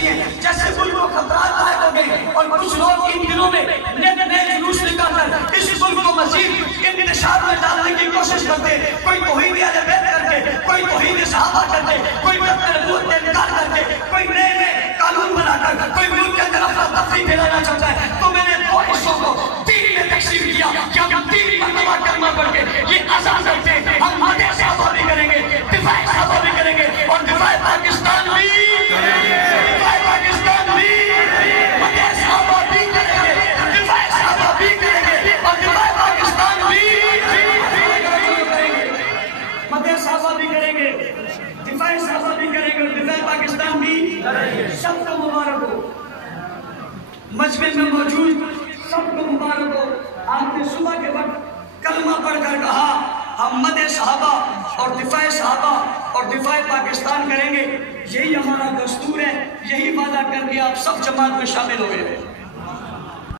جیسے ملک کو خطرات لاحق ہو گئے اور کچھ لوگ ان دنوں میں نئے جلوس نکال کر اس ملک کو مزید انتشار میں ڈالنے کی کوشش کرتے، کوئی توہین اہل بیت کر کے، کوئی توہین صحابہ کر کے، کوئی نبوت کا انکار کر کے، کوئی نئے قانون بنا کر، کوئی ملک کے اندر افراتفری پھیلانا چاہتا ہے۔ تو میں نے دو حصوں کو تین میں تقسیم کیا کہ ہم تین مرتبہ کلمہ پڑھ کے یہ اذان کرتے ہیں، ہم مدح صحابہ بھی کریں گے، دفاع صحابہ بھی کریں گے، اور دفاع پاکستان بھی کریں گے، دفاع پاکستان بھی مدح صحابہ بھی کریں گے، دفاع صحابہ بھی کریں گے، اور دفاع پاکستان بھی مدح صحابہ بھی کریں گے، دفاع صحابہ بھی کریں گے، اور دفاع پاکستان بھی کریں گے۔ سب کو مبارک ہو، مجمع میں موجود سب کو مبارک ہو۔ آپ نے صبح کے وقت کلمہ پڑھ کر کہا ہم مدح صحابہ اور دفاع صحابہ اور دفاع پاکستان کریں گے، یہی ہمارا دستور ہے، یہی وعدہ کر کے آپ سب جماعت میں شامل ہوئے ہیں۔